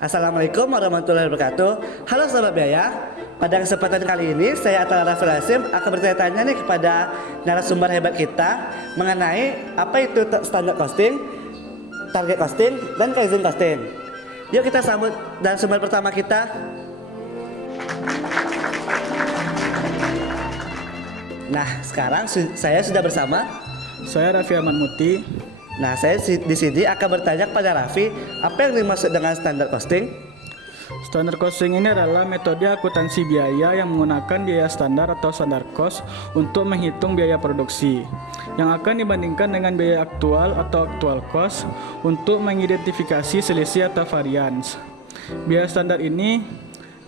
Assalamualaikum warahmatullahi wabarakatuh. Halo Sobat Biaya. Pada kesempatan kali ini saya Atala Raffi Hasim akan bertanya nih kepada narasumber hebat kita mengenai apa itu standar costing, target costing, dan kaizen costing. Yuk kita sambut narasumber pertama kita. Nah, sekarang saya sudah bersama. Saya Raffi Ahmad Muti. Nah, saya di sini akan bertanya kepada Raffi, apa yang dimaksud dengan standar costing? Standar costing ini adalah metode akuntansi biaya yang menggunakan biaya standar atau standar cost untuk menghitung biaya produksi yang akan dibandingkan dengan biaya aktual atau actual cost untuk mengidentifikasi selisih atau varians. Biaya standar ini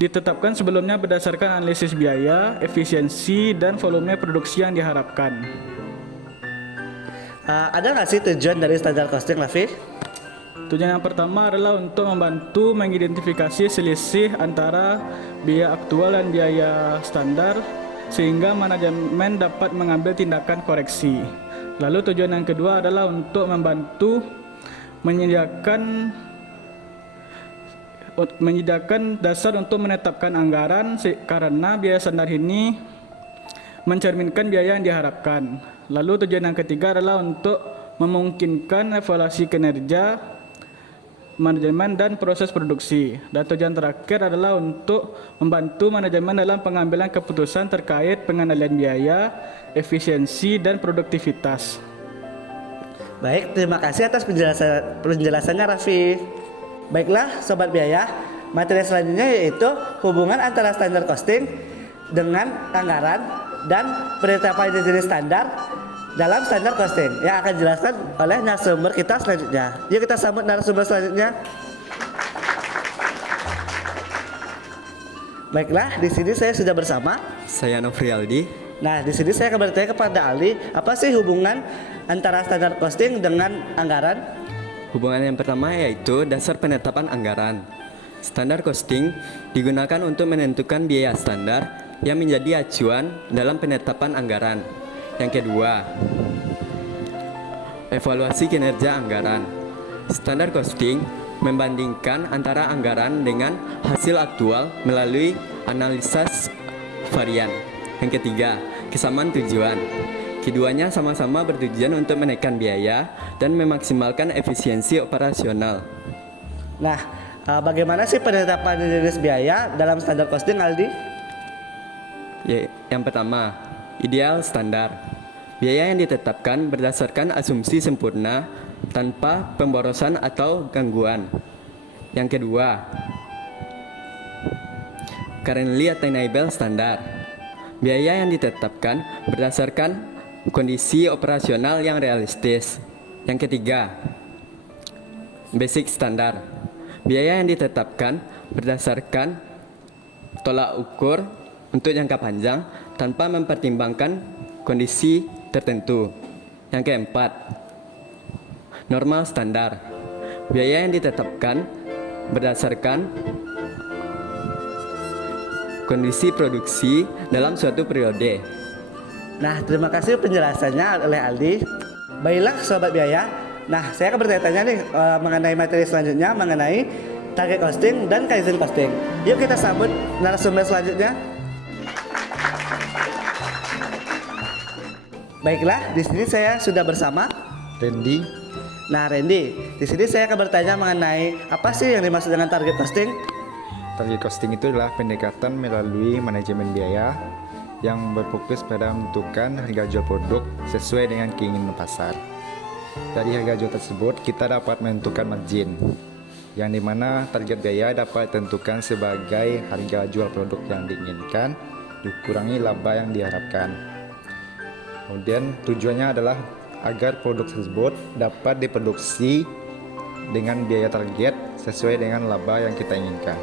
ditetapkan sebelumnya berdasarkan analisis biaya, efisiensi, dan volume produksi yang diharapkan. Ada nggak sih tujuan dari standar costing, Raffi? Tujuan yang pertama adalah untuk membantu mengidentifikasi selisih antara biaya aktual dan biaya standar sehingga manajemen dapat mengambil tindakan koreksi. Lalu tujuan yang kedua adalah untuk membantu menyediakan dasar untuk menetapkan anggaran karena biaya standar ini mencerminkan biaya yang diharapkan. Lalu tujuan yang ketiga adalah untuk memungkinkan evaluasi kinerja manajemen dan proses produksi. Dan tujuan terakhir adalah untuk membantu manajemen dalam pengambilan keputusan terkait pengendalian biaya, efisiensi, dan produktivitas. Baik, terima kasih atas penjelasannya Raffi. Baiklah Sobat Biaya, materi selanjutnya yaitu hubungan antara standar costing dengan anggaran dan penetapan jenis standar dalam standar costing yang akan dijelaskan oleh narasumber kita selanjutnya. Yuk kita sambut narasumber selanjutnya. Baiklah, di sini saya sudah bersama. Saya Nofrialdi. Nah, di sini saya akan bertanya kepada Ali, apa sih hubungan antara standar costing dengan anggaran? Hubungan yang pertama yaitu dasar penetapan anggaran. Standar costing digunakan untuk menentukan biaya standar yang menjadi acuan dalam penetapan anggaran. Yang kedua, evaluasi kinerja anggaran. Standar costing membandingkan antara anggaran dengan hasil aktual melalui analisis varian. Yang ketiga, kesamaan tujuan. Keduanya sama-sama bertujuan untuk menekan biaya dan memaksimalkan efisiensi operasional. Nah, bagaimana sih penetapan jenis biaya dalam standar costing, Aldi? Yang pertama, ideal standar. Biaya yang ditetapkan berdasarkan asumsi sempurna tanpa pemborosan atau gangguan. Yang kedua, currently attainable standar. Biaya yang ditetapkan berdasarkan kondisi operasional yang realistis. Yang ketiga, basic standar. Biaya yang ditetapkan berdasarkan tolak ukur untuk jangka panjang tanpa mempertimbangkan kondisi tertentu. Yang keempat, normal standar. Biaya yang ditetapkan berdasarkan kondisi produksi dalam suatu periode. Nah, terima kasih penjelasannya oleh Aldi. Baiklah Sobat Biaya. Nah, saya akan bertanya nih mengenai materi selanjutnya mengenai target costing dan kaizen costing. Yuk kita sambut narasumber selanjutnya. Baiklah, di sini saya sudah bersama Randy. Nah, Randy, di sini saya akan bertanya mengenai apa sih yang dimaksud dengan target costing? Target costing itu adalah pendekatan melalui manajemen biaya yang berfokus pada menentukan harga jual produk sesuai dengan keinginan pasar. Dari harga jual tersebut, kita dapat menentukan margin, yang dimana target biaya dapat ditentukan sebagai harga jual produk yang diinginkan, dikurangi laba yang diharapkan. Kemudian tujuannya adalah agar produk tersebut dapat diproduksi dengan biaya target sesuai dengan laba yang kita inginkan.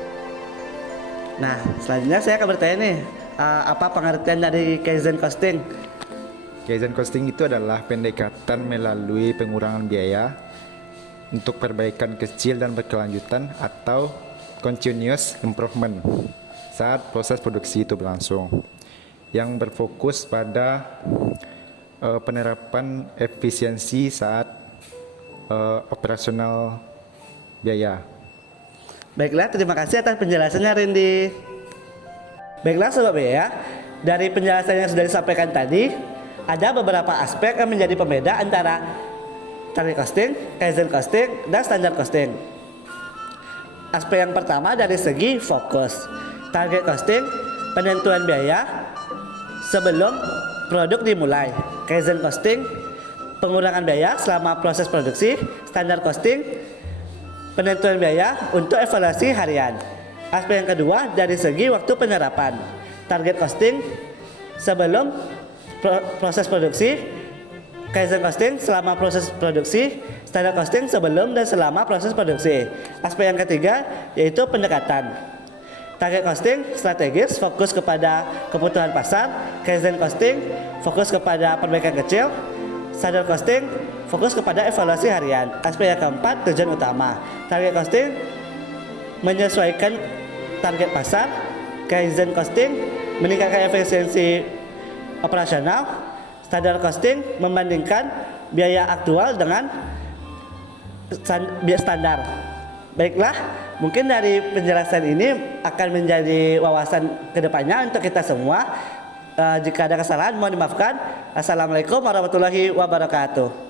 Nah, selanjutnya saya akan bertanya nih, apa pengertian dari kaizen costing? Kaizen costing itu adalah pendekatan melalui pengurangan biaya untuk perbaikan kecil dan berkelanjutan atau continuous improvement saat proses produksi itu berlangsung, yang berfokus pada penerapan efisiensi saat operasional biaya. Baiklah, terima kasih atas penjelasannya Randy. Baiklah Sobat Biaya, dari penjelasan yang sudah disampaikan tadi, ada beberapa aspek yang menjadi pembeda antara target costing, Kaizen costing, dan standar costing. Aspek yang pertama dari segi fokus. Target costing, penentuan biaya sebelum produk dimulai. Kaizen costing, pengurangan biaya selama proses produksi. Standar costing, penentuan biaya untuk evaluasi harian. Aspek yang kedua dari segi waktu penyerapan. Target costing sebelum proses produksi. Kaizen costing selama proses produksi. Standar costing sebelum dan selama proses produksi. Aspek yang ketiga yaitu pendekatan. Target costing strategis, fokus kepada kebutuhan pasar. Kaizen costing fokus kepada perbaikan kecil. Standar costing fokus kepada evaluasi harian. Aspek yang keempat tujuan utama. Target costing menyesuaikan target pasar. Kaizen costing meningkatkan efisiensi operasional. Standar costing membandingkan biaya aktual dengan biaya standar. Baiklah, mungkin dari penjelasan ini akan menjadi wawasan kedepannya untuk kita semua. Jika ada kesalahan mohon dimaafkan. Assalamualaikum warahmatullahi wabarakatuh.